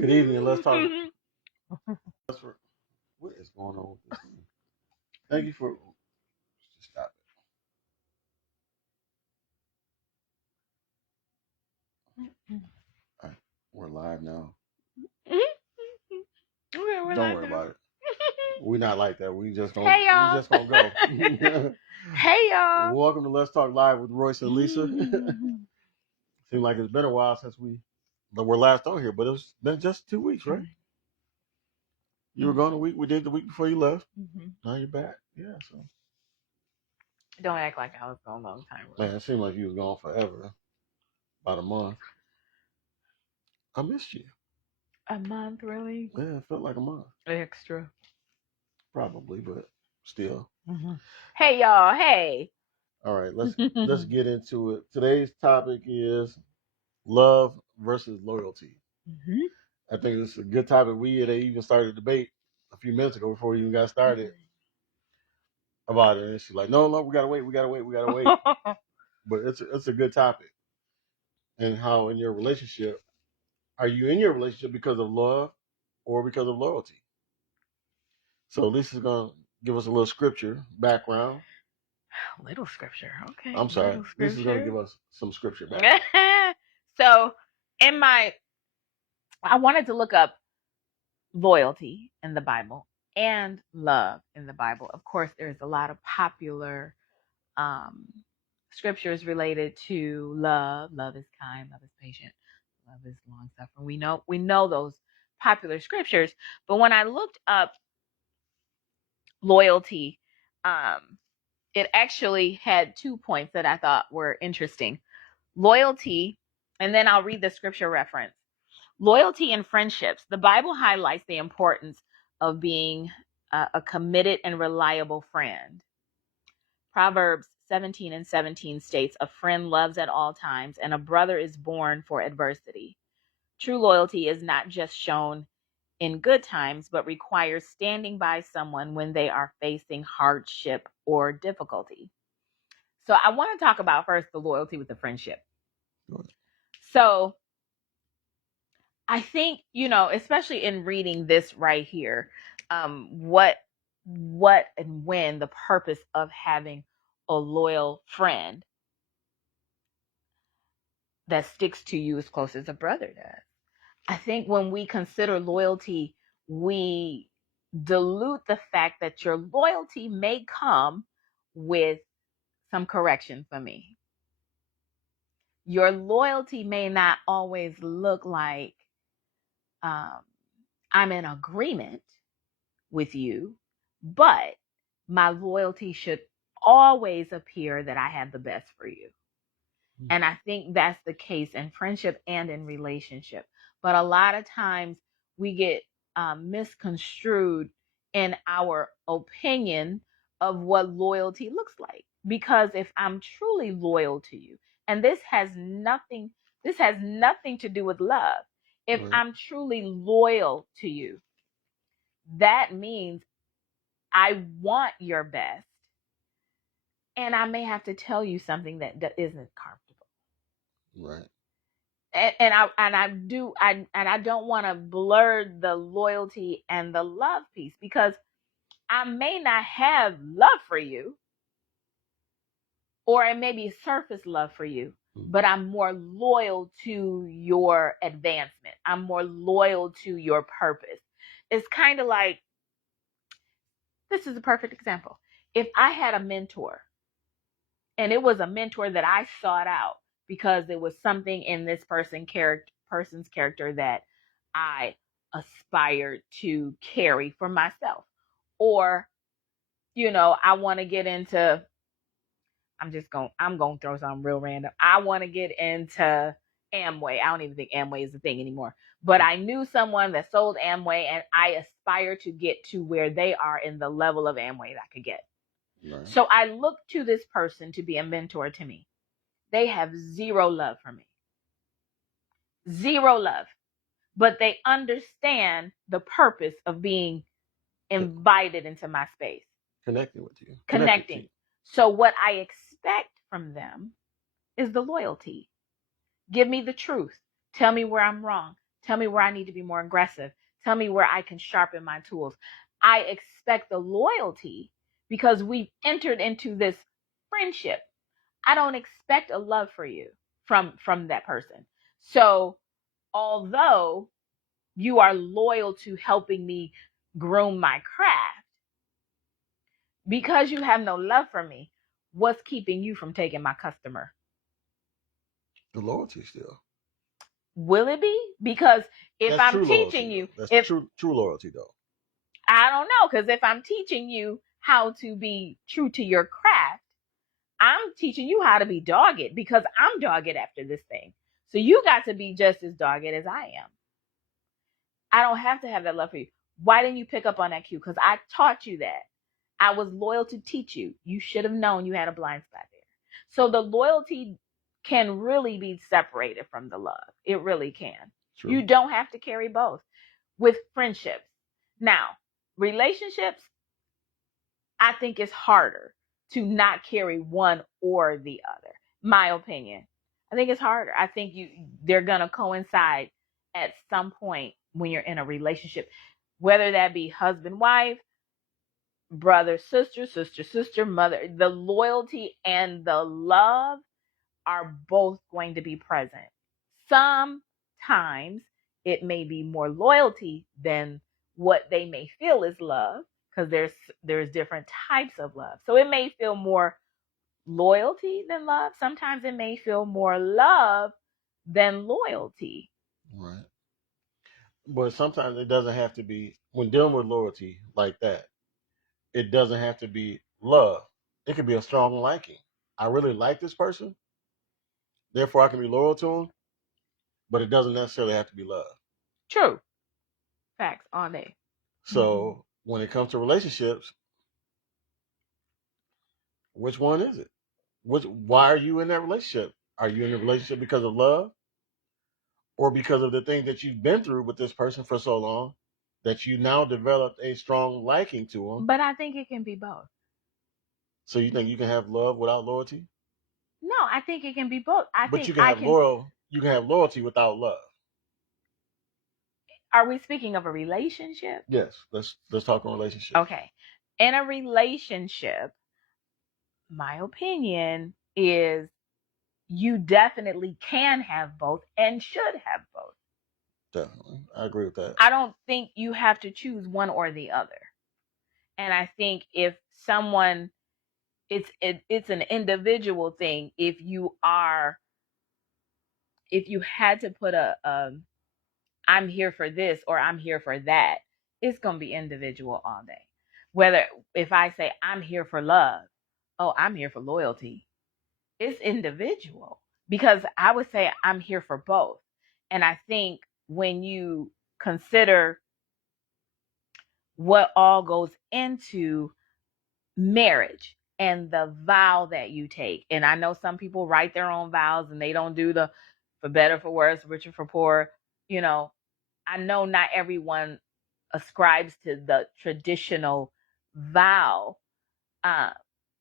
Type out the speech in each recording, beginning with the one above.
Good evening. Let's talk. What is going on with this thing? Thank you for. Stop it. All right, we're live now. We're Don't live worry now. about it. We're not like that. We just gonna. Hey, y'all. We just gonna go. Hey, y'all. Welcome to Let's Talk Live with Royce and Lisa. Seems like it's been a while since we were last on here, but it's been just 2 weeks, right? You were gone a week. We did the week before you left. Now you're back. Yeah. So. Don't act like I was gone a long time. Man, it seemed like you was gone forever. About a month. I missed you. A month, really? Yeah, it felt like a month. Extra. Probably, but still. Hey, y'all. Hey. All right, let's get into it. Today's topic is love versus loyalty. I think it's a good topic. We had even started a debate a few minutes ago before we even got started about it. And she's like, no, we gotta wait. But it's a good topic. And how in your relationship, are you in your relationship because of love or because of loyalty? So Lisa's gonna give us a little scripture background. Little scripture. Okay. I'm sorry. Lisa's gonna give us some scripture back. So, I wanted to look up loyalty in the Bible and love in the Bible. Of course, there's a lot of popular scriptures related to love. Love is kind, love is patient, love is long suffering. We know those popular scriptures, but when I looked up loyalty, it actually had 2 points that I thought were interesting. Loyalty, and then I'll read the scripture reference. Loyalty in friendships. The Bible highlights the importance of being a committed and reliable friend. Proverbs 17:17 states, "A friend loves at all times, and a brother is born for adversity." True loyalty is not just shown in good times, but requires standing by someone when they are facing hardship or difficulty. So I want to talk about first the loyalty with the friendship. So I think, especially in reading this right here, what and when the purpose of having a loyal friend that sticks to you as close as a brother does. I think when we consider loyalty, we dilute the fact that your loyalty may come with some correction for me. Your loyalty may not always look like I'm in agreement with you, but my loyalty should always appear that I have the best for you. And I think that's the case in friendship and in relationship. But a lot of times we get misconstrued in our opinion of what loyalty looks like. Because if I'm truly loyal to you, and this has nothing to do with love. If I'm truly loyal to you, that means I want your best. And I may have to tell you something that isn't comfortable. Right. And I don't want to blur the loyalty and the love piece, because I may not have love for you, or it may be surface love for you, but I'm more loyal to your advancement. I'm more loyal to your purpose. It's kind of like, this is a perfect example. If I had a mentor, and it was a mentor that I sought out because there was something in this person's character that I aspired to carry for myself. Or, I want to get into, I'm going to throw something real random. I want to get into Amway. I don't even think Amway is a thing anymore. But I knew someone that sold Amway, and I aspire to get to where they are in the level of Amway that I could get. Right. So I look to this person to be a mentor to me. They have zero love for me. Zero love. But they understand the purpose of being invited into my space. Connecting with you. Connecting. So what I expect from them is the loyalty. Give me the truth. Tell me where I'm wrong. Tell me where I need to be more aggressive. Tell me where I can sharpen my tools. I expect the loyalty because we've entered into this friendship. I don't expect a love for you from that person. So although you are loyal to helping me groom my craft, because you have no love for me, what's keeping you from taking my customer? The loyalty still. Will it be? Because if That's I'm true teaching loyalty, you, though. That's if true loyalty, though. I don't know, because if I'm teaching you how to be true to your craft, I'm teaching you how to be dogged because I'm dogged after this thing. So you got to be just as dogged as I am. I don't have to have that love for you. Why didn't you pick up on that cue? Because I taught you that. I was loyal to teach you. You should have known you had a blind spot there. So the loyalty can really be separated from the love. It really can. True. You don't have to carry both with friendships. Now, relationships, I think it's harder to not carry one or the other. My opinion. I think it's harder. I think they're going to coincide at some point when you're in a relationship, whether that be husband, wife, brother, sister, sister, sister, mother. The loyalty and the love are both going to be present. Sometimes it may be more loyalty than what they may feel is love, because there's different types of love. So it may feel more loyalty than love. Sometimes it may feel more love than loyalty. Right. But sometimes it doesn't have to be, when dealing with loyalty like that, it doesn't have to be love. It could be a strong liking. I really like this person, therefore I can be loyal to him, but it doesn't necessarily have to be love. True. Facts all day. So when it comes to relationships, which one is it? Why are you in that relationship? Are you in a relationship because of love, or because of the thing that you've been through with this person for so long that you now developed a strong liking to him? But I think it can be both. So you think you can have love without loyalty? No, I think it can be both. But you can have loyalty without love. Are we speaking of a relationship? Yes, let's talk on relationships. Okay. In a relationship, my opinion is you definitely can have both and should have both. Definitely. I agree with that. I don't think you have to choose one or the other. And I think if someone, it's an individual thing. If you had to put I'm here for this or I'm here for that, it's going to be individual all day. Whether if I say I'm here for love, oh, I'm here for loyalty, it's individual, because I would say I'm here for both. And I think when you consider what all goes into marriage and the vow that you take, and I know some people write their own vows and they don't do the for better, for worse, richer, for poor, I know not everyone ascribes to the traditional vow,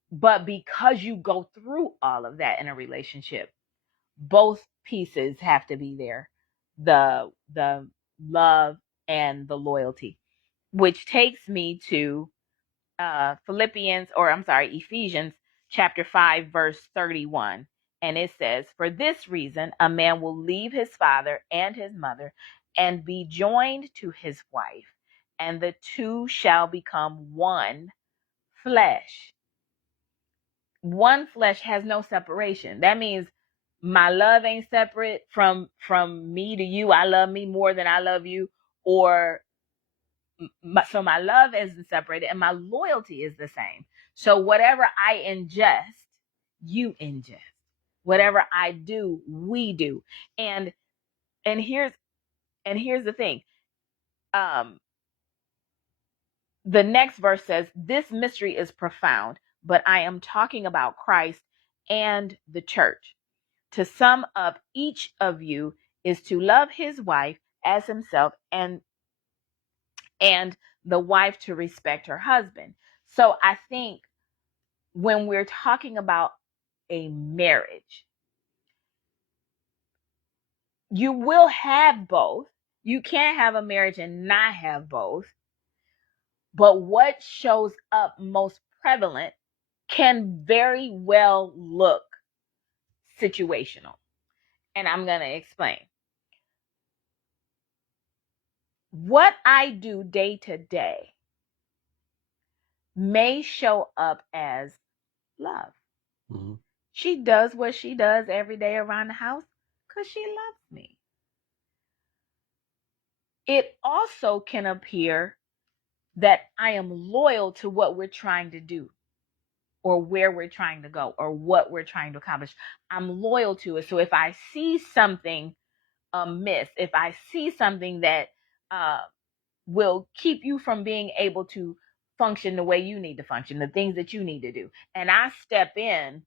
but because you go through all of that in a relationship, both pieces have to be there, the love and the loyalty, which takes me to Ephesians chapter 5 verse 31. And it says, for this reason a man will leave his father and his mother and be joined to his wife, and the two shall become one flesh. One flesh has no separation. That means my love ain't separate from me to you. I love me more than I love you, or so my love isn't separated and my loyalty is the same. So whatever I ingest, you ingest. Whatever I do, we do. And here's the thing. The next verse says, this mystery is profound, but I am talking about Christ and the church. To sum up, each of you is to love his wife as himself, and the wife to respect her husband. So I think when we're talking about a marriage, you will have both. You can't have a marriage and not have both. But what shows up most prevalent can very well look situational. And I'm going to explain. What I do day to day may show up as love. Mm-hmm. She does what she does every day around the house because she loves me. It also can appear that I am loyal to what we're trying to do or where we're trying to go or what we're trying to accomplish. I'm loyal to it. So if I see something amiss, if I see something that will keep you from being able to function the way you need to function, the things that you need to do, and I step in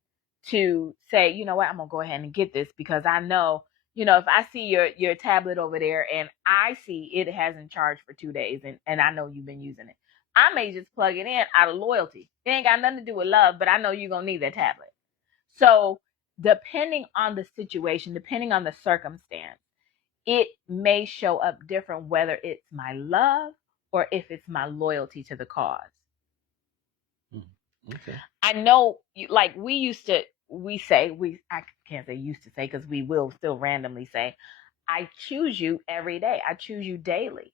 to say, you know what, I'm gonna go ahead and get this because I know, if I see your tablet over there and I see it hasn't charged for 2 days and I know you've been using it, I may just plug it in out of loyalty. It ain't got nothing to do with love, but I know you're gonna need that tablet. So depending on the situation, depending on the circumstance, it may show up different whether it's my love or if it's my loyalty to the cause. Okay. I know, like I can't say used to say because we will still randomly say, I choose you every day. I choose you daily.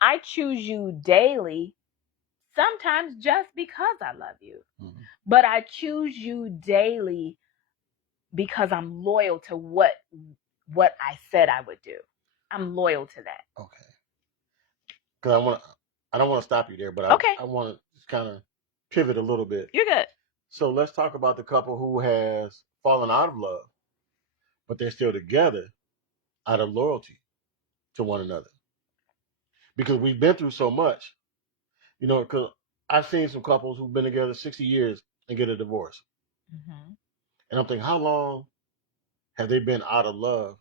I choose you daily sometimes just because I love you. Mm-hmm. But I choose you daily because I'm loyal to what I said I would do. I'm loyal to that. Okay. Because I don't want to stop you there, but I want to just kind of pivot a little bit. You're good. So let's talk about the couple who has fallen out of love, but they're still together out of loyalty to one another. Because we've been through so much, because I've seen some couples who've been together 60 years and get a divorce. Mm-hmm. And I'm thinking, how long have they been out of love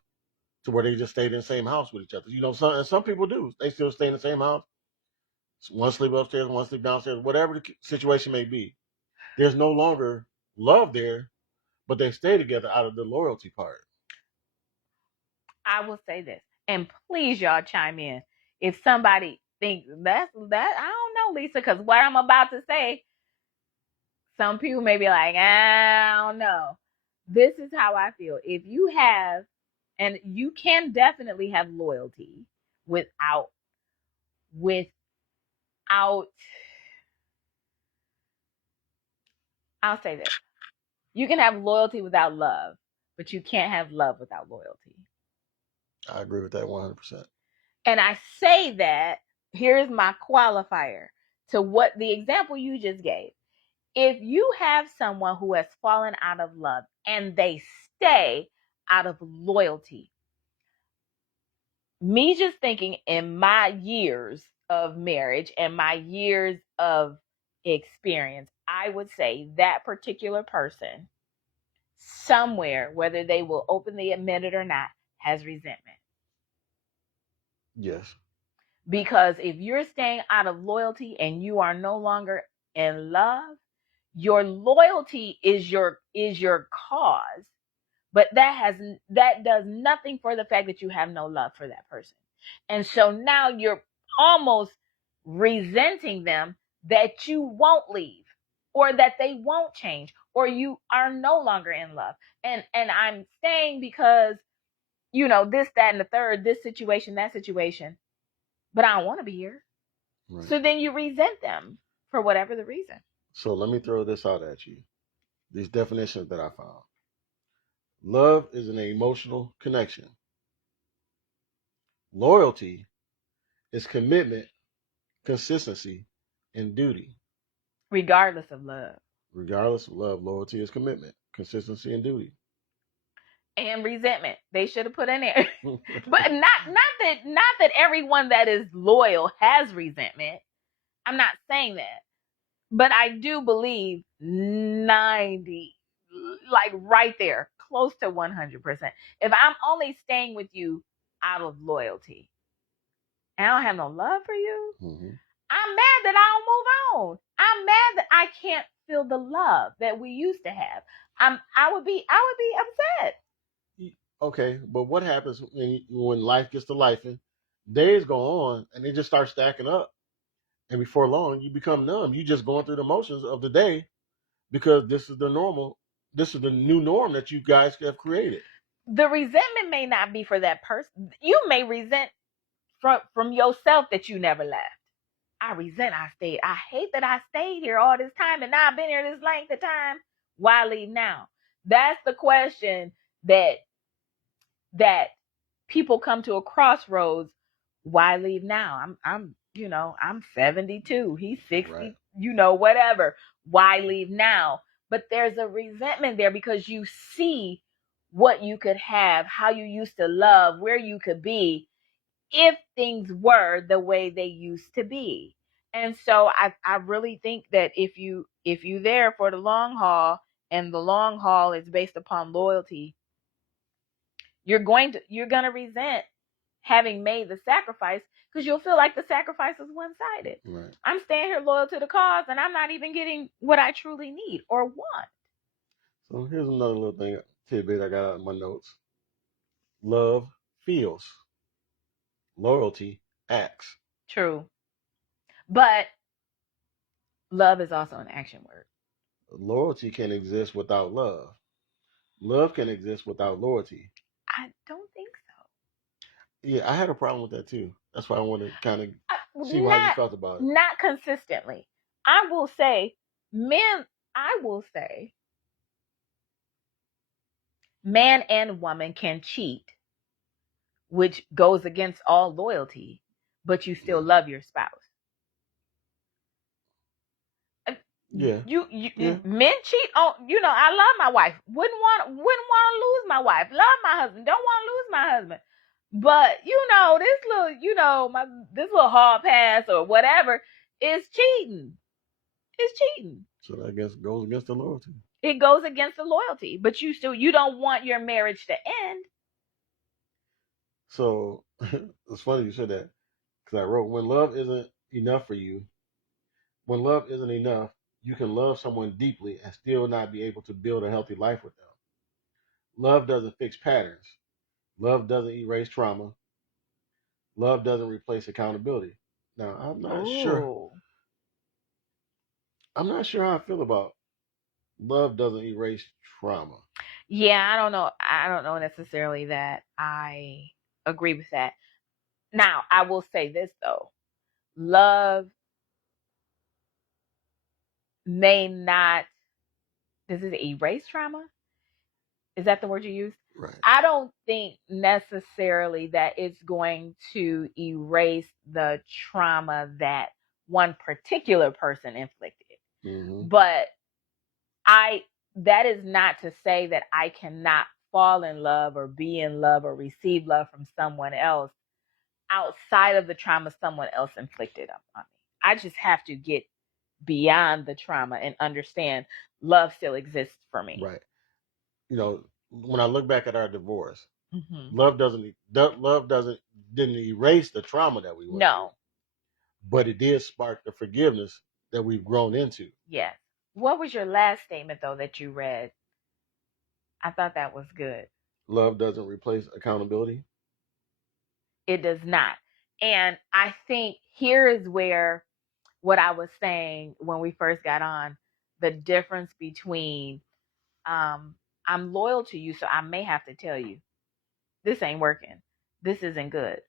to where they just stayed in the same house with each other? Some people do. They still stay in the same house. One sleep upstairs, one sleep downstairs, whatever the situation may be. There's no longer love there, but they stay together out of the loyalty part. I will say this, and please y'all chime in. If somebody thinks that, I don't know, Lisa, because what I'm about to say, some people may be like, I don't know. This is how I feel. If you have, and you can definitely have loyalty without, I'll say this. You can have loyalty without love, but you can't have love without loyalty. I agree with that 100%. And I say that, here's my qualifier to what the example you just gave. If you have someone who has fallen out of love and they stay out of loyalty, me just thinking in my years of marriage and my years of experience, I would say that particular person somewhere, whether they will openly admit it or not, has resentment. Yes. Because if you're staying out of loyalty and you are no longer in love, your loyalty is your cause, but that does nothing for the fact that you have no love for that person. And so now you're almost resenting them that you won't leave or that they won't change or you are no longer in love. And I'm saying because, this, that, and the third, this situation, that situation, but I don't want to be here. Right. So then you resent them for whatever the reason. So let me throw this out at you. These definitions that I found. Love is an emotional connection. Loyalty is commitment, consistency, and duty. Regardless of love. Regardless of love, loyalty is commitment, consistency, and duty. And resentment. They should have put in there. But not that everyone that is loyal has resentment. I'm not saying that. But I do believe 90, like right there, close to 100%. If I'm only staying with you out of loyalty and I don't have no love for you, mm-hmm. I'm mad that I don't move on. I'm mad that I can't feel the love that we used to have. I would be upset. Okay, but what happens when life gets to lifing? days go on and they just start stacking up. And before long, you become numb. You just going through the motions of the day because this is the normal. This is the new norm that you guys have created. The resentment may not be for that person. You may resent from yourself that you never left. I resent I stayed. I hate that I stayed here all this time and now I've been here this length of time. Why leave now? That's the question that people come to a crossroads. Why leave now? I'm 72. He's 60, right. Whatever. Why leave now? But there's a resentment there because you see what you could have, how you used to love, where you could be if things were the way they used to be. And so I really think that if you there for the long haul and the long haul is based upon loyalty, you're going to resent having made the sacrifice because you'll feel like the sacrifice is one-sided. Right. I'm staying here loyal to the cause and I'm not even getting what I truly need or want. So here's another little tidbit I got out of my notes. Love feels. Loyalty acts. True. But love is also an action word. Loyalty can exist without love. Love can exist without loyalty. I don't think so. Yeah, I had a problem with that too. That's why I want to kind of see how you felt about it. Not consistently. I will say, man and woman can cheat, which goes against all loyalty, but you still love your spouse. Yeah. Men cheat on, I love my wife. Wouldn't want to lose my wife. Love my husband. Don't want to lose my husband. But this little hard pass or whatever is cheating. It's cheating. So that I guess goes against the loyalty. It goes against the loyalty, but you don't want your marriage to end. So it's funny you said that because I wrote, when love isn't enough for you, when love isn't enough, you can love someone deeply and still not be able to build a healthy life with them. Love doesn't fix patterns. Love doesn't erase trauma. Love doesn't replace accountability. Now, I'm not sure. I'm not sure how I feel about love doesn't erase trauma. Yeah, I don't know. I don't know necessarily that I agree with that. Now, I will say this though. Love may not, does it erase trauma? Is that the word you use? Right. I don't think necessarily that it's going to erase the trauma that one particular person inflicted. Mm-hmm. But that is not to say that I cannot fall in love or be in love or receive love from someone else outside of the trauma someone else inflicted on me. I just have to get beyond the trauma and understand love still exists for me. Right. When I look back at our divorce, mm-hmm. love didn't erase the trauma that we went through, but it did spark the forgiveness that we've grown into. Yes. What was your last statement though that you read? I thought that was good. Love doesn't replace accountability. It does not. And I think here is where what I was saying when we first got on, the difference between I'm loyal to you, so I may have to tell you, this ain't working. This isn't good.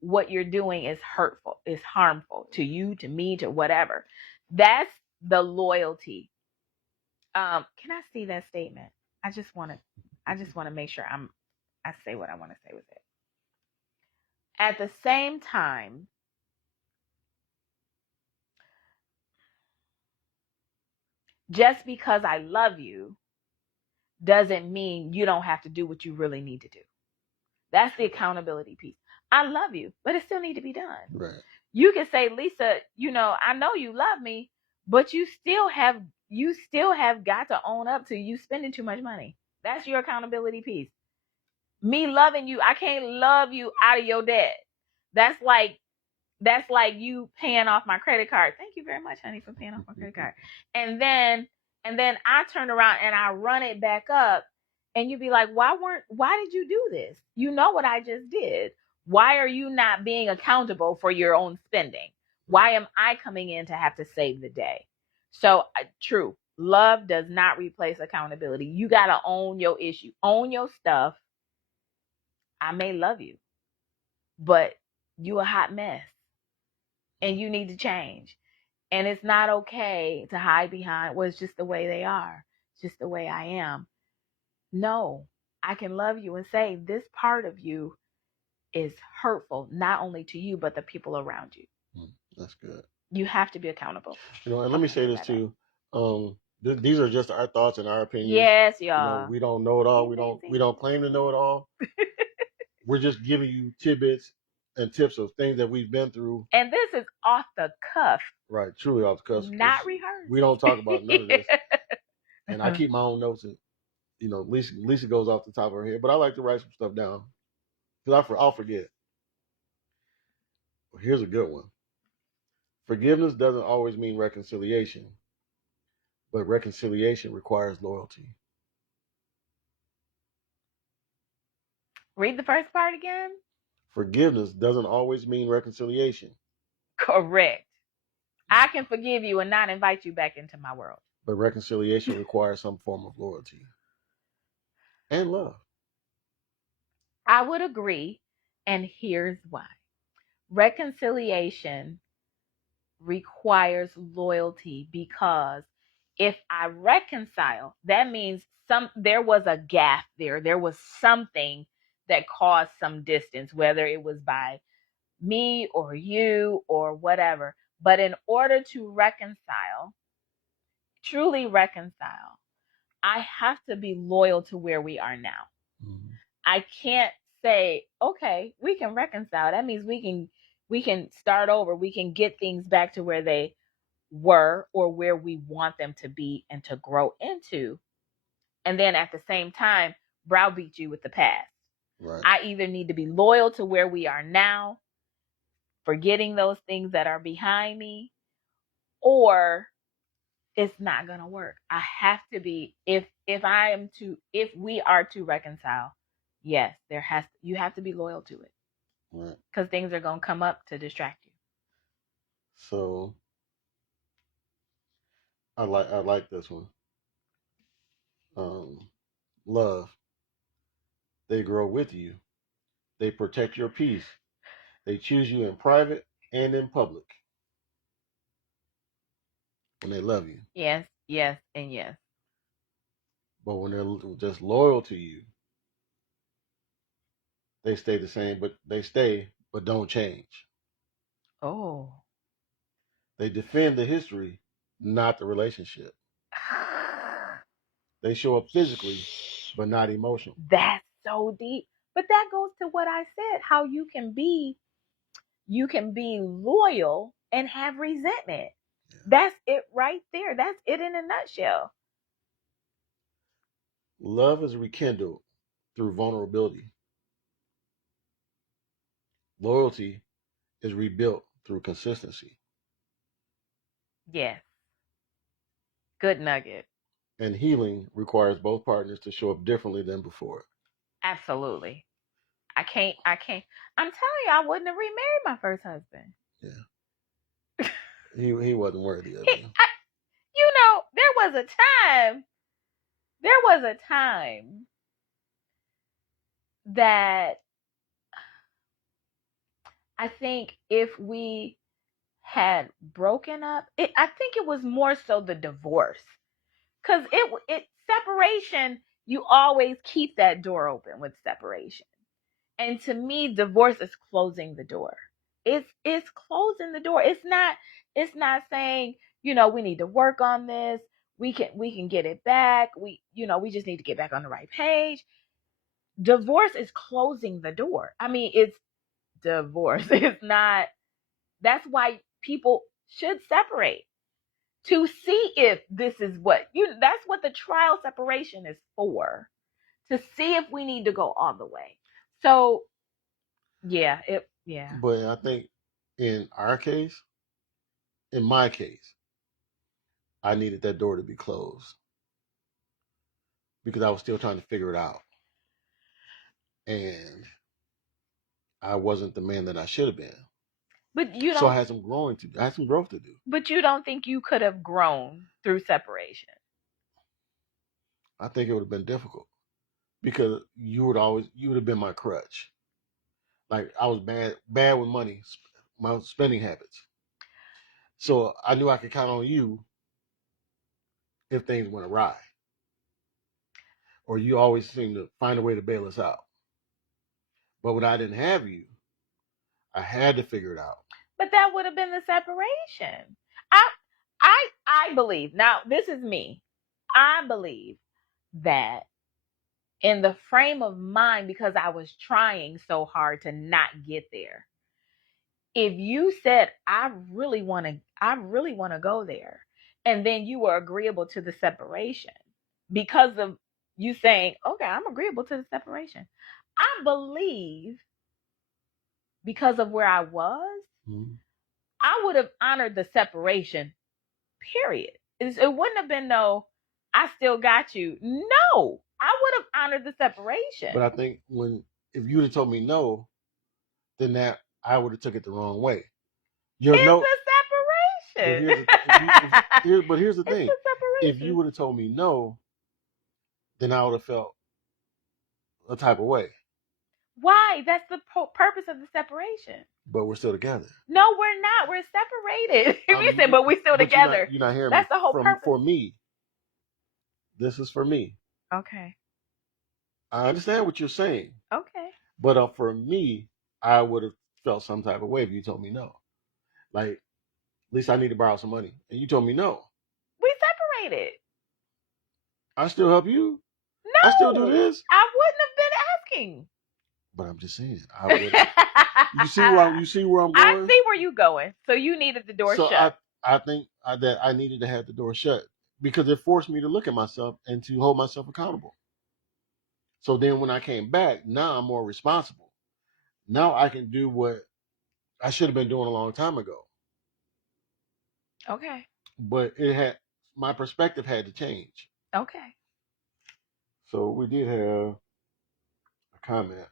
What you're doing is hurtful, is harmful to you, to me, to whatever. That's the loyalty. Can I see that statement? I just want to make sure I say what I want to say with it. At the same time, just because I love you doesn't mean you don't have to do what you really need to do. That's the accountability piece. I love you, but it still need to be done. Right. You can say, Lisa, I know you love me, but you still have got to own up to you spending too much money. That's your accountability piece. Me loving you, I can't love you out of your debt. That's like you paying off my credit card. Thank you very much, honey, for paying off my credit card. And then I turn around and I run it back up, and you be like, why did you do this? You know what I just did. Why are you not being accountable for your own spending? Why am I coming in to have to save the day? So true. Love does not replace accountability. You got to own your issue, own your stuff. I may love you, but you a hot mess and you need to change. And it's not okay to hide behind, well, it's just the way they are. It's just the way I am. No, I can love you and say this part of you is hurtful, not only to you, but the people around you. That's good. You have to be accountable. And let me say this too. These are just our thoughts and our opinions. Yes, y'all. We don't know it all. We don't claim to know it all. We're just giving you tidbits and tips of things that we've been through. And this is off the cuff. Right, truly off the cuff. Not rehearsed. We don't talk about none of this. And I keep my own notes, and Lisa goes off the top of her head. But I like to write some stuff down because I'll forget. Well, here's a good one. Forgiveness doesn't always mean reconciliation, but reconciliation requires loyalty. Read the first part again. Forgiveness doesn't always mean reconciliation. Correct. I can forgive you and not invite you back into my world. But reconciliation requires some form of loyalty and love. I would agree, and here's why. Reconciliation requires loyalty because if I reconcile, that means there was a gap there. There was something that caused some distance, whether it was by me or you or whatever. But in order to reconcile, truly reconcile, I have to be loyal to where we are now. Mm-hmm. I can't say, okay, we can reconcile. That means we can start over. We can get things back to where they were or where we want them to be and to grow into. And then at the same time, browbeat you with the past. Right. I either need to be loyal to where we are now, forgetting those things that are behind me, or it's not going to work. I have to be, if we are to reconcile, yes, you have to be loyal to it. Right. Because things are going to come up to distract you. So I like this one. Love. They grow with you. They protect your peace. They choose you in private and in public. When they love you. Yes, yes, and yes. But when they're just loyal to you, they stay the same, but don't change. Oh. They defend the history, not the relationship. They show up physically, but not emotionally. That's so deep. But that goes to what I said, how you can be loyal and have resentment. Yeah. That's it right there. That's it in a nutshell. Love is rekindled through vulnerability. Loyalty is rebuilt through consistency. Yes. Good nugget. And healing requires both partners to show up differently than before. Absolutely. I can't. I'm telling you, I wouldn't have remarried my first husband. Yeah. he wasn't worthy of you. There was a time that I think if we had broken up, I think it was more so the divorce. Because it separation, you always keep that door open with separation. And to me, divorce is closing the door. It's closing the door. It's not saying, we need to work on this. We can get it back. We just need to get back on the right page. Divorce is closing the door. I mean, it's divorce. It's not. That's why people should separate. To see if this is that's what the trial separation is for. To see if we need to go all the way. So, yeah. But I think in my case, I needed that door to be closed because I was still trying to figure it out. And I wasn't the man that I should have been. But you don't. So I had some growth to do. But you don't think you could have grown through separation? I think it would have been difficult because you would have been my crutch. Like I was bad with money, my spending habits. So I knew I could count on you if things went awry, or you always seem to find a way to bail us out. But when I didn't have you, I had to figure it out. But that would have been the separation. I believe, now this is me. I believe that in the frame of mind, because I was trying so hard to not get there. If you said, I really want to go there, and then you were agreeable to the separation because of you saying, okay, I'm agreeable to the separation. I believe because of where I was, I would have honored the separation, period. It wouldn't have been no, I still got you. No, I would have honored the separation. But I think if you would have told me no, then that I would have took it the wrong way. It's a separation. But here's the thing. If you would have told me no, then I would have felt a type of way. Why? That's the purpose of the separation. But we're still together. No, we're not. We're separated. You said, but we're still together. You're not hearing That's me. The whole purpose. For me. This is for me. Okay. I understand what you're saying. Okay. But for me, I would have felt some type of way if you told me no. Like, at least I need to borrow some money. And you told me no. We separated. I still help you? No. I still do this? I wouldn't have been asking. But I'm just saying. I would. You see where I'm going? I see where you're going. So you needed the door shut. I think that I needed to have the door shut because it forced me to look at myself and to hold myself accountable. So then when I came back, now I'm more responsible. Now I can do what I should have been doing a long time ago. Okay. But my perspective had to change. Okay. So we did have a comment.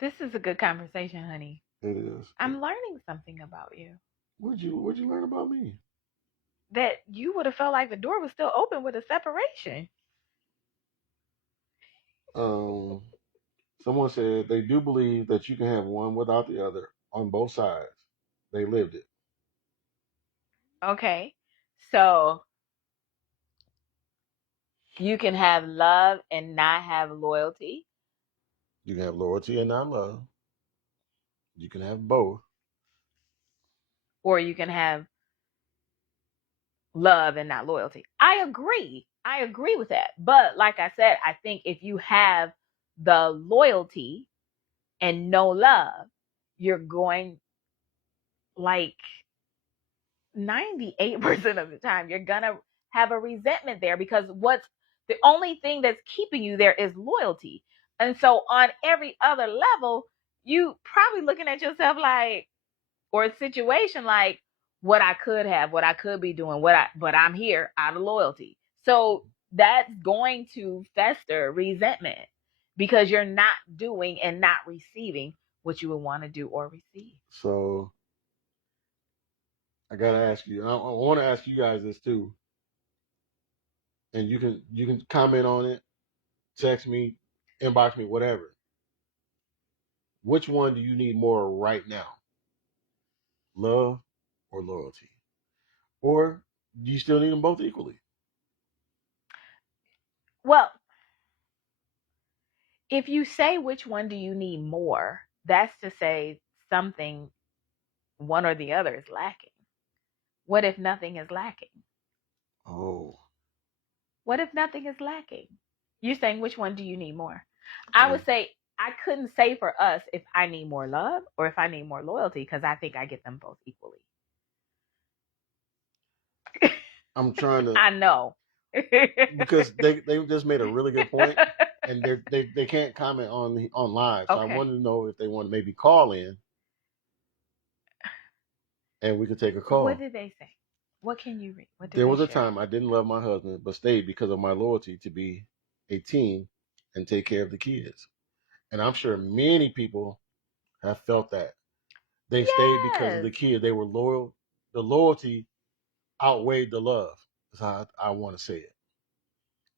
This is a good conversation, honey. It is. I'm learning something about you. What'd you learn about me? That you would have felt like the door was still open with a separation. Someone said they do believe that you can have one without the other on both sides. They lived it. Okay. So you can have love and not have loyalty. You can have loyalty and not love. You can have both. Or you can have love and not loyalty. I agree. I agree with that. But like I said, I think if you have the loyalty and no love, you're going, like 98% of the time, you're going to have a resentment there, because what's the only thing that's keeping you there is loyalty. And so on every other level, you probably looking at yourself like, or a situation like, what I could have, what I could be doing, but I'm here out of loyalty. So that's going to fester resentment because you're not doing and not receiving what you would want to do or receive. So I gotta ask you. I want to ask you guys this too, and you can comment on it, text me, inbox me, whatever. Which one do you need more right now? Love or loyalty? Or do you still need them both equally? Well, if you say which one do you need more, that's to say something, one or the other is lacking. What if nothing is lacking? Oh. What if nothing is lacking? You're saying which one do you need more? I would say I couldn't say for us if I need more love or if I need more loyalty, because I think I get them both equally. I'm trying to. I know. Because they just made a really good point, and they can't comment on live. So okay. I wanted to know if they want to maybe call in, and we could take a call. What did they say? What can you read? There was a time I didn't love my husband, but stayed because of my loyalty to be a team and take care of the kids. And I'm sure many people have felt that. They stayed because of the Yes. kids. They were loyal. The loyalty outweighed the love. That's how I want to say it.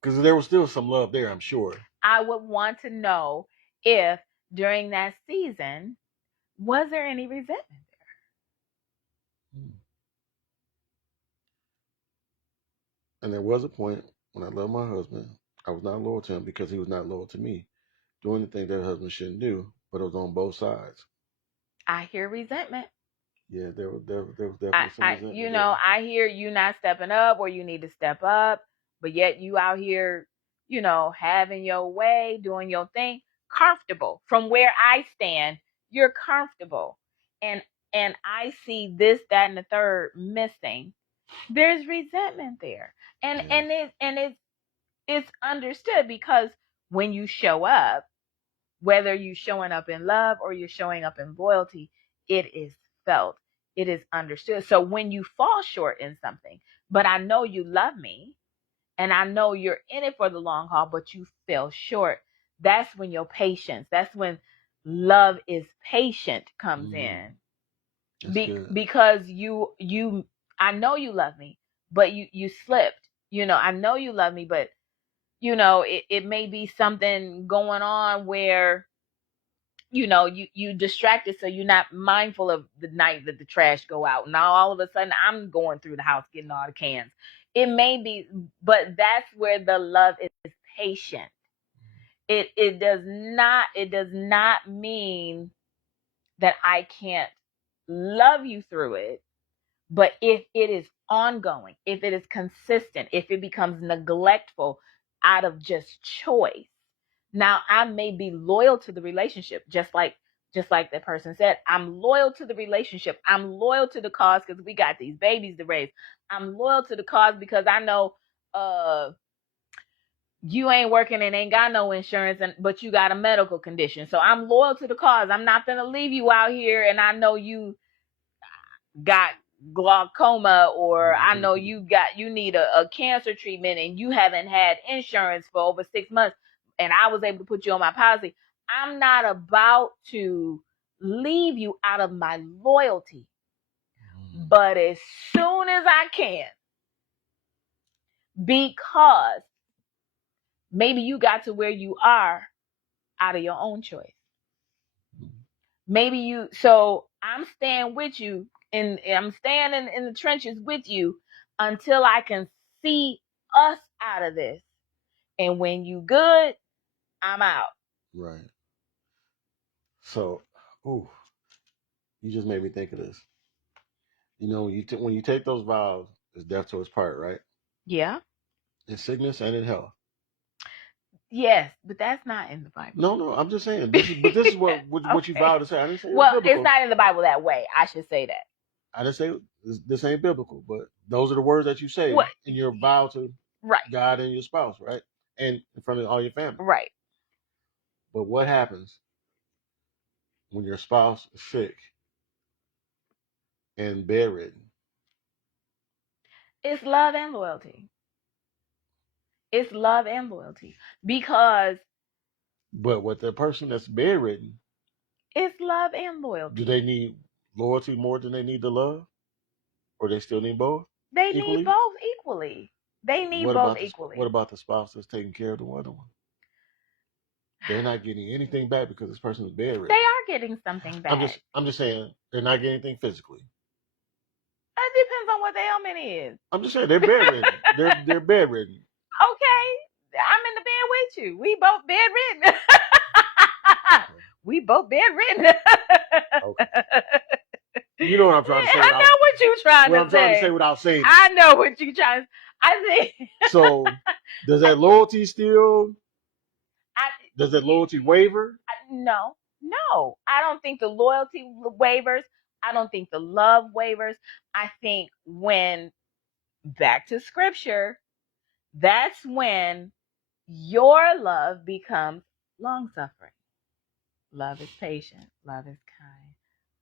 Because there was still some love there, I'm sure. I would want to know if during that season, was there any resentment there? And there was a point when I loved my husband, I was not loyal to him because he was not loyal to me, doing the thing that a husband shouldn't do, but it was on both sides. I hear resentment. Yeah, there was definitely some resentment you there. know, I hear you not stepping up where you need to step up, but yet you out here, you know, having your way, doing your thing, comfortable. From where I stand, you're comfortable. And I see this, that, and the third missing. There's resentment there. And it's understood because when you show up, whether you're showing up in love or you're showing up in loyalty, it is felt. It is understood. So when you fall short in something, but I know you love me and I know you're in it for the long haul, but you fell short, that's when your patience, that's when love is patient comes in. Because you I know you love me, but you slipped. You know, I know you love me, but you know, it may be something going on where you know you distracted, so you're not mindful of the night that the trash go out. Now all of a sudden I'm going through the house getting all the cans. It may be, but that's where the love is patient. It does not mean that I can't love you through it. But if it is ongoing, if it is consistent, if it becomes neglectful out of just choice, now I may be loyal to the relationship, just like that person said. I'm loyal to the relationship. I'm loyal to the cause because we got these babies to raise. I'm loyal to the cause because I know you ain't working and ain't got no insurance, but you got a medical condition. So I'm loyal to the cause. I'm not gonna leave you out here, and I know you got glaucoma, or I know you need a cancer treatment and you haven't had insurance for over 6 months, and I was able to put you on my policy. I'm not about to leave you out of my loyalty, but as soon as I can, because maybe you got to where you are out of your own choice. So I'm staying with you, and I'm staying in the trenches with you until I can see us out of this. And when you good, I'm out. Right. So, ooh, you just made me think of this. You know, when you take those vows, it's death to its part, right? Yeah. In sickness and in health. Yes, but that's not in the Bible. No, I'm just saying. This is what what you vowed to say. I didn't say it was Well, biblical. it's not in the Bible that way. I should say that. I didn't say this ain't biblical, but those are the words that you say in your vow to God and your spouse, right? And in front of all your family. Right. But what happens when your spouse is sick and bedridden? It's love and loyalty. It's love and loyalty. Because But with the person that's bedridden, it's love and loyalty. Do they need loyalty more than they need the love? Or they still need both? They need both equally. They need both equally. What about the spouse that's taking care of the other one? They're not getting anything back because this person is bedridden. They are getting something back. I'm just saying they're not getting anything physically. It depends on what the ailment is. I'm just saying they're bedridden. they're bedridden. Okay, I'm in the bed with you. We both bedridden. We both bedridden. Okay. You know what I'm trying to say. I know what you're trying to say. I'm trying to say without saying it. I know what you're trying to say. I think. So, does that loyalty still? Does that loyalty waver? No. I don't think the loyalty wavers. I don't think the love wavers. I think when, back to scripture, that's when your love becomes long suffering. Love is patient. Love is kind.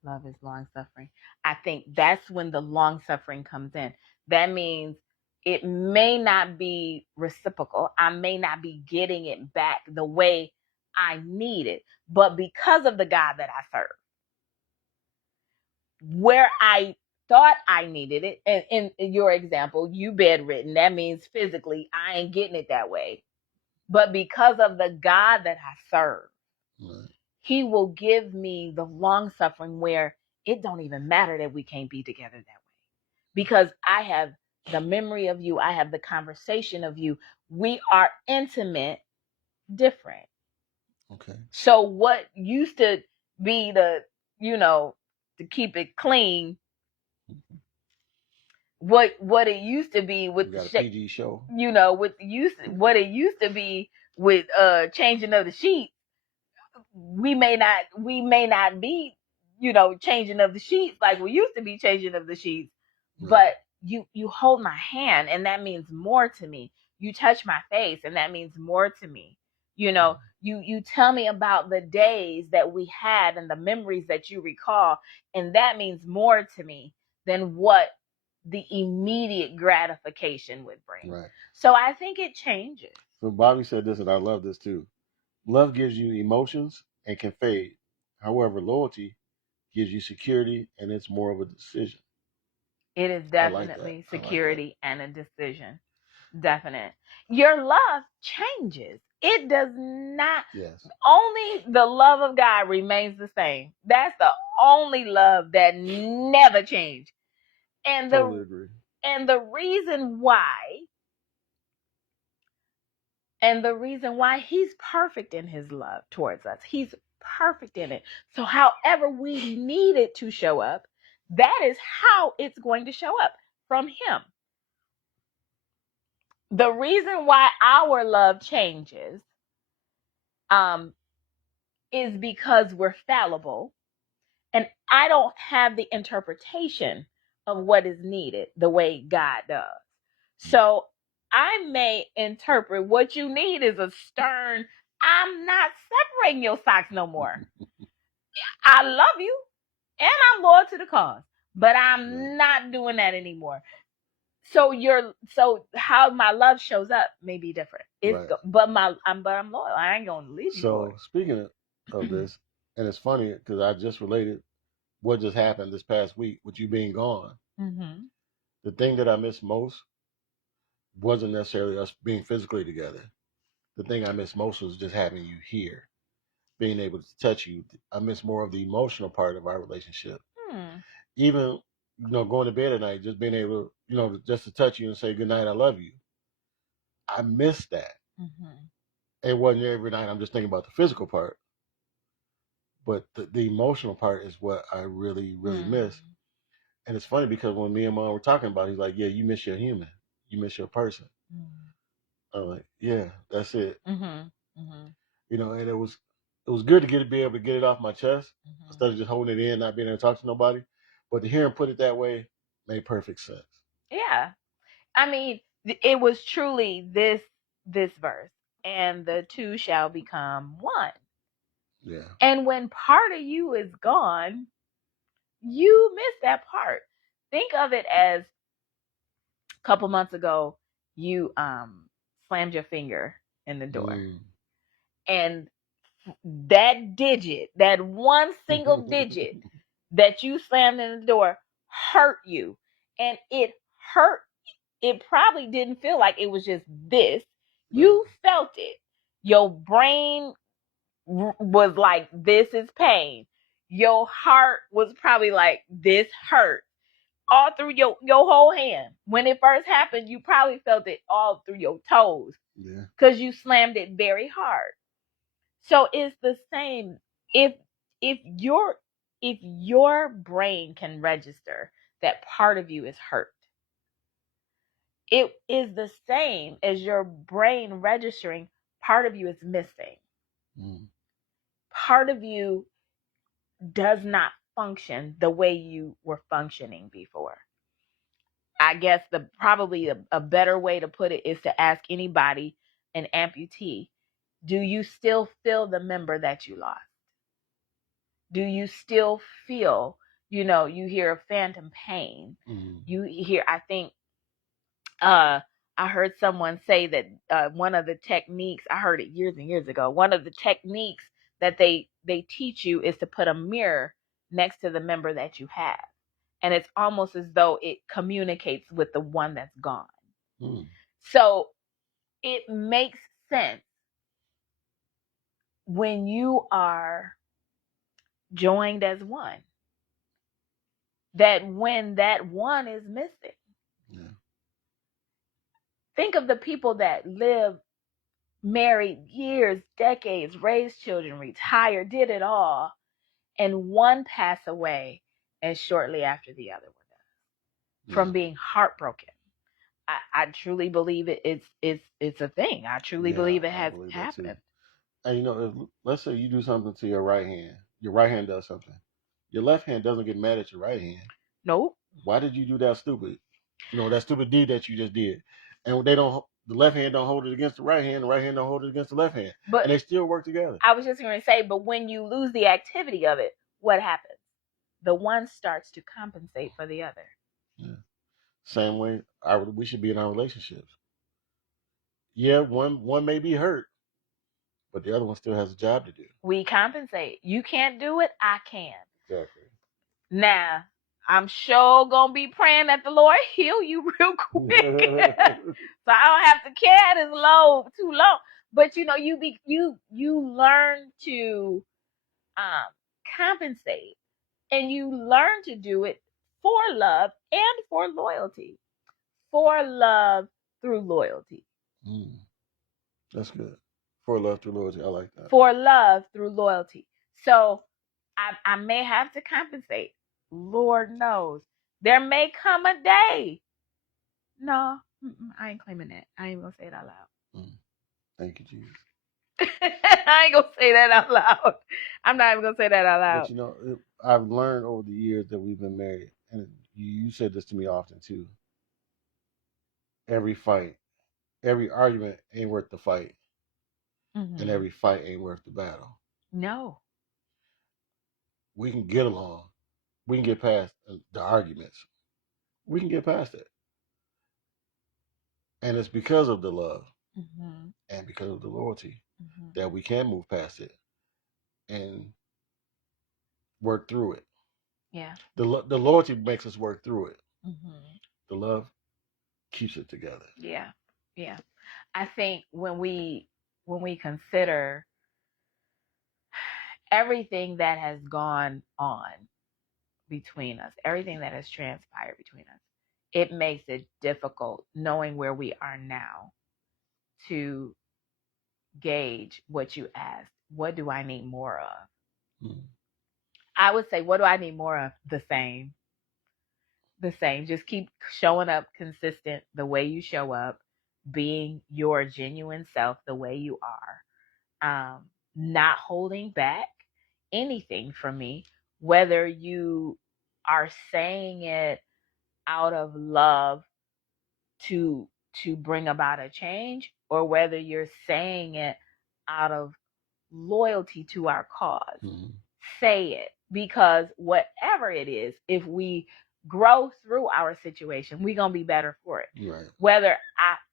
Love is long suffering. I think that's when the long suffering comes in. That means it may not be reciprocal. I may not be getting it back the way I need it. But because of the God that I serve, where I thought I needed it, and in your example, you bedridden, that means physically I ain't getting it that way. But because of the God that I serve, right, he will give me the long suffering where it don't even matter that we can't be together that way. Because I have the memory of you. I have the conversation of you. We are intimate, different. Okay. So what used to be the, to keep it clean, what it used to be with the PG show, what it used to be with changing of the sheets, we may not be, changing of the sheets like we used to be changing of the sheets, right, but you hold my hand and that means more to me. You touch my face and that means more to me. You tell me about the days that we had and the memories that you recall, and that means more to me than what the immediate gratification would bring. Right. So I think it changes. So Bobby said this, and I love this too. Love gives you emotions and can fade. However, loyalty gives you security, and it's more of a decision. It is definitely security and a decision. Definite. Your love changes. It does not. Yes. Only the love of God remains the same. That's the only love that never changed. And totally agree. And the reason why he's perfect in his love towards us. He's perfect in it. So however we need it to show up, that is how it's going to show up from him. The reason why our love changes is because we're fallible, and I don't have the interpretation of what is needed the way God does. So I may interpret what you need is a stern, I'm not separating your socks no more. I love you and I'm loyal to the cause, but I'm not doing that anymore. So how my love shows up may be different. But I'm loyal. I ain't gonna leave you. So speaking of this, and it's funny because I just related what just happened this past week with you being gone. Mm-hmm. The thing that I miss most wasn't necessarily us being physically together. The thing I miss most was just having you here, being able to touch you. I miss more of the emotional part of our relationship. Even going to bed at night, just being able, just to touch you and say good night, I love you. I miss that. Mm-hmm. It wasn't every night. I'm just thinking about the physical part, but the emotional part is what I really, really miss. And it's funny because when me and Mom were talking about it, he's like, yeah, you miss your human. You miss your person. I'm like, yeah, that's it. And it was good to be able to get it off my chest instead of just holding it in, not being able to talk to nobody. But to hear him put it that way made perfect sense. Yeah. I mean, it was truly this verse, and the two shall become one. Yeah. And when part of you is gone, you miss that part. Think of it as a couple months ago, you slammed your finger in the door. And that digit, that one single digit that you slammed in the door hurt you. And it hurt. It probably didn't feel like it was just this. You felt it. Your brain was like, this is pain. Your heart was probably like, this hurt. All through your whole hand. When it first happened, you probably felt it all through your toes. Yeah. Because you slammed it very hard. So it's the same. If your brain can register that part of you is hurt, it is the same as your brain registering part of you is missing. Part of you does not function the way you were functioning before. I guess probably a better way to put it is to ask anybody, an amputee, do you still feel the member that you lost? Do you still feel, you hear a phantom pain? You hear, I think I heard someone say that one of the techniques, I heard it years and years ago, one of the techniques that they teach you is to put a mirror next to the member that you have. And it's almost as though it communicates with the one that's gone. So it makes sense when you are joined as one, that when that one is missing, think of the people that live married years, decades, raised children, retired, did it all, and one pass away, and shortly after the other one does, from being heartbroken. I truly believe it's a thing. I truly believe it has happened. And let's say you do something to your right hand. Your right hand does something. Your left hand doesn't get mad at your right hand. Nope. Why did you do that stupid? That stupid deed that you just did. And the left hand don't hold it against the right hand and don't hold it against the left hand. But and they still work together. I was just going to say, but when you lose the activity of it, what happens? The one starts to compensate for the other. Yeah. Same way we should be in our relationships. Yeah, one may be hurt, but the other one still has a job to do. We compensate. You can't do it, I can. Exactly. Now, I'm sure gonna be praying that the Lord heal you real quick, so I don't have to carry this load too long. But you learn to compensate, and you learn to do it for love and for loyalty. For love through loyalty. That's good. For love through loyalty, I like that. For love through loyalty. So I may have to compensate. Lord knows. There may come a day. No, I ain't claiming that. I ain't gonna say it out loud. Thank you, Jesus. I ain't gonna say that out loud. I'm not even gonna say that out loud. But I've learned over the years that we've been married, and you said this to me often too. Every fight, every argument ain't worth the fight, and every fight ain't worth the battle. No. We can get along. We can get past the arguments. We can get past it. And it's because of the love and because of the loyalty that we can move past it and work through it. Yeah. The loyalty makes us work through it. The love keeps it together. Yeah. Yeah. I think when we consider everything that has gone on between us, everything that has transpired between us, it makes it difficult knowing where we are now to gauge what you asked. What do I need more of? I would say, what do I need more of? The same. The same. Just keep showing up consistent the way you show up, being your genuine self the way you are, not holding back anything from me, whether you are saying it out of love to bring about a change, or whether you're saying it out of loyalty to our cause. Say it, because whatever it is, if we grow through our situation, we're gonna be better for it. Right. Whether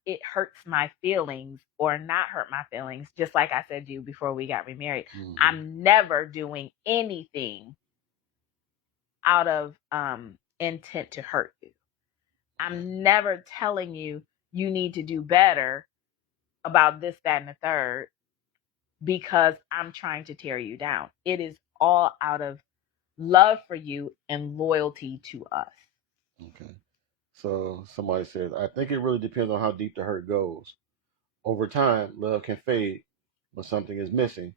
it hurts my feelings or not hurt my feelings, just like I said to you before we got remarried, I'm never doing anything out of intent to hurt you. I'm never telling you need to do better about this, that, and the third because I'm trying to tear you down. It is all out of love for you and loyalty to us. Okay. So somebody says, I think it really depends on how deep the hurt goes. Over time, love can fade when something is missing.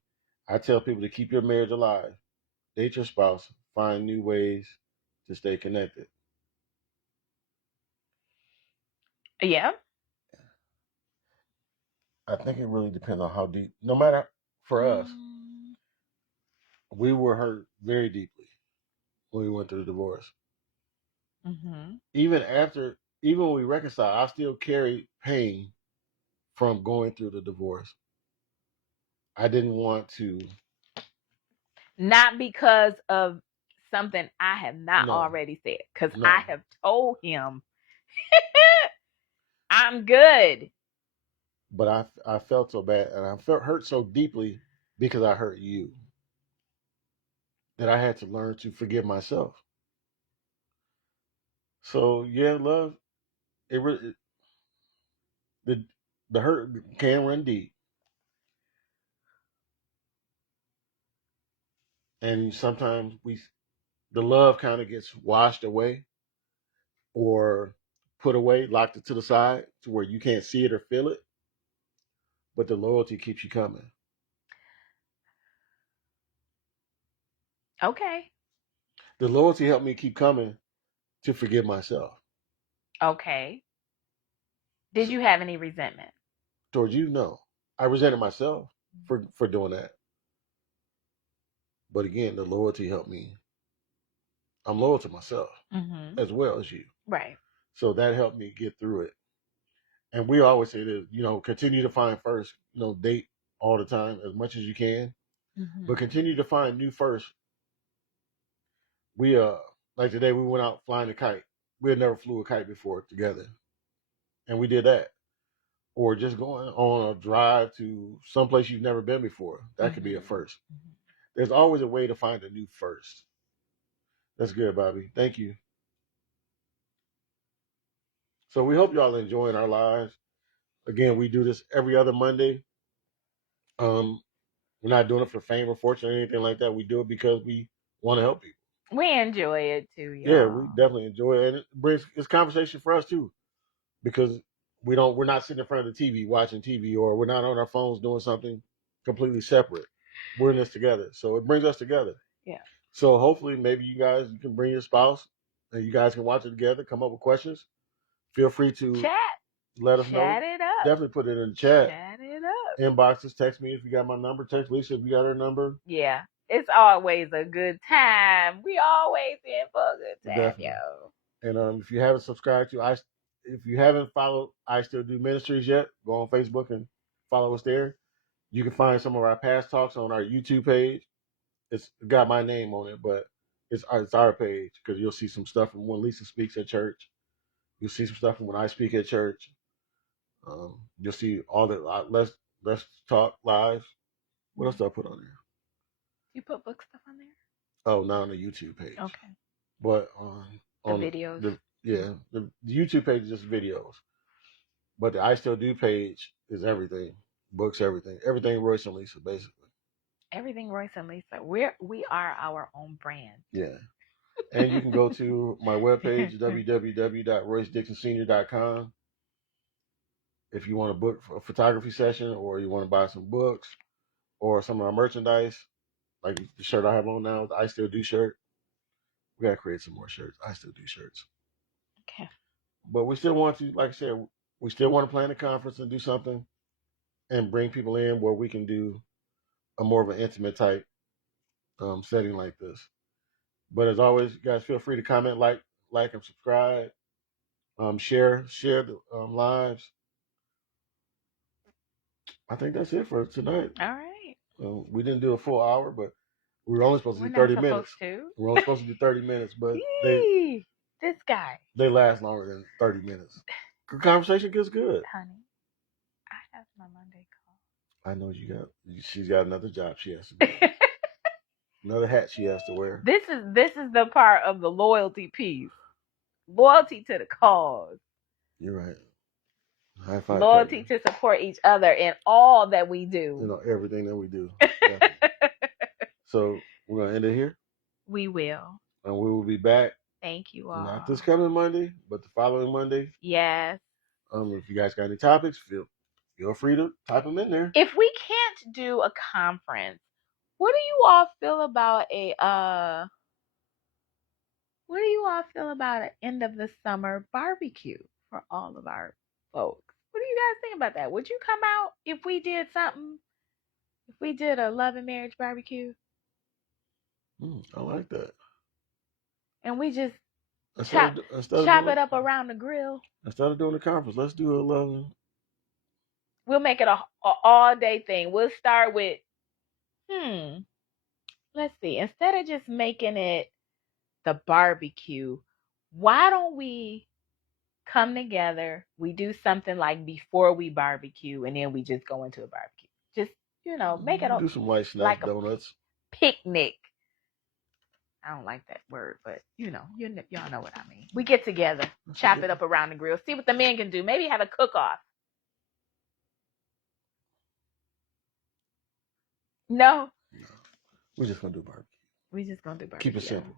I tell people to keep your marriage alive. Date your spouse. Find new ways to stay connected. Yeah. I think it really depends on how deep. No matter, for us, we were hurt very deeply when we went through the divorce. Even when we reconciled, I still carried pain from going through the divorce. I didn't want to. Not because of something I have not already said, because I have told him I'm good. But I felt so bad, and I felt hurt so deeply because I hurt you, that I had to learn to forgive myself. So yeah, love, it the the hurt can run deep, and sometimes the love kind of gets washed away or put away, locked it to the side to where you can't see it or feel it, but the loyalty keeps you coming. Okay. The loyalty helped me keep coming to forgive myself. Okay. Did you have any resentment? Towards you, no. I resented myself for doing that. But again, the loyalty helped me. I'm loyal to myself as well as you. Right. So that helped me get through it. And we always say this, continue to find first, date all the time as much as you can. But continue to find new first. We like today we went out flying a kite. We had never flew a kite before together. And we did that. Or just going on a drive to someplace you've never been before. That could be a 1st. There's always a way to find a new first. That's good, Bobby. Thank you. So we hope y'all enjoying our lives. Again, we do this every other Monday. We're not doing it for fame or fortune or anything like that. We do it because we want to help people. We enjoy it too, y'all. Yeah, we definitely enjoy it, and it's conversation for us too, because we're not sitting in front of the TV watching TV, or we're not on our phones doing something completely separate. We're in this together, so it brings us together. Yeah. So hopefully, maybe you can bring your spouse, and you guys can watch it together. Come up with questions. Feel free to chat. Let us know. Chat it up. Definitely put it in the chat. Chat it up. Inboxes. Text me if you got my number. Text Lisa if you got her number. Yeah. It's always a good time. We always in for a good time, Definitely. Yo. And if you haven't subscribed if you haven't followed I Still Do Ministries yet, go on Facebook and follow us there. You can find some of our past talks on our YouTube page. It's got my name on it, but it's our page, because you'll see some stuff from when Lisa speaks at church. You'll see some stuff from when I speak at church. You'll see all the let's talk live. What else did I put on there? You put book stuff on there? Oh, not on the YouTube page. Okay. But on the videos. The YouTube page is just videos. But the I Still Do page is everything. Books, everything Royce and Lisa, basically. Everything Royce and Lisa. We are our own brand. Yeah. And you can go to my webpage, www.roycedixonsenior.com. If you want to book a photography session, or you want to buy some books or some of our merchandise, like the shirt I have on now, the I Still Do shirt. We got to create some more shirts. I Still Do shirts. Okay. But we still want to, like I said, we still want to plan a conference and do something and bring people in where we can do a more of an intimate type setting like this. But as always, you guys feel free to comment, like and subscribe, share the lives. I think that's it for tonight. All right. We didn't do a full hour, but we were only supposed to do 30 minutes. We're only supposed to do 30 minutes, but this guy. They last longer than 30 minutes. The conversation gets good. Honey, I have my Monday call. I know she's got another job she has to do. Another hat she has to wear. This is the part of the loyalty piece. Loyalty to the cause. You're right. High five. Loyalty to support each other in all that we do. Everything that we do. So we're gonna end it here. We will. And we will be back. Thank you all. Not this coming Monday, but the following Monday. Yes. If you guys got any topics, feel free to type them in there. If we can't do a conference, what do you all feel about an end of the summer barbecue for all of our folks? What do you guys think about that? Would you come out if we did something? If we did a love and marriage barbecue? I like that. And we just chop it up around the grill. Instead of doing the conference, let's do a love. We'll make it a all-day thing. We'll start with, let's see. Instead of just making it the barbecue, why don't we come together. We do something like before we barbecue, and then we just go into a barbecue. Just, make it Do some white snaps, like a donuts. picnic. I don't like that word, but y'all know what I mean. We get together, chop it up around the grill, see what the men can do. Maybe have a cook-off. No. We're just gonna do barbecue. We just gonna do barbecue. Keep it simple.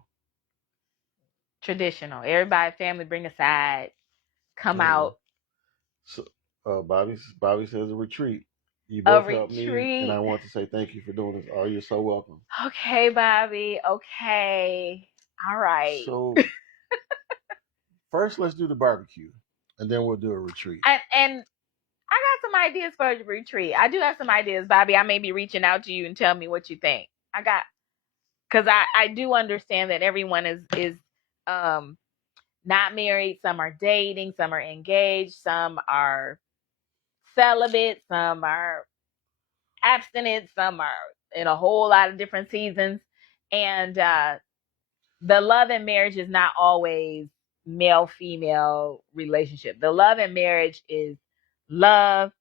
Traditional. Everybody, family, bring a side. Come out. So, Bobby says a retreat. You both helped me, and I want to say thank you for doing this. Oh, you're so welcome. Okay, Bobby. Okay. All right. So first, let's do the barbecue, and then we'll do a retreat. And I got some ideas for a retreat. I do have some ideas, Bobby. I may be reaching out to you and tell me what you think. Because I do understand that everyone is not married. Some are dating. Some are engaged. Some are celibate. Some are abstinent. Some are in a whole lot of different seasons. And the love in marriage is not always male-female relationship. The love in marriage is love,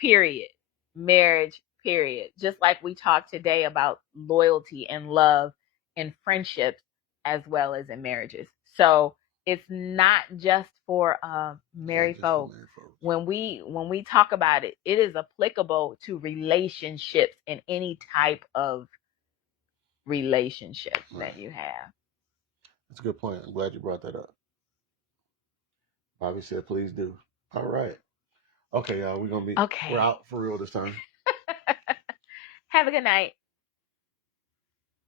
period. Marriage, period. Just like we talked today about loyalty and love in friendships as well as in marriages. So it's not just for married folks. When we talk about it, it is applicable to relationships in any type of relationship that you have. That's a good point. I'm glad you brought that up. Bobby said, please do. All right. Okay, y'all. We're out for real this time. Have a good night.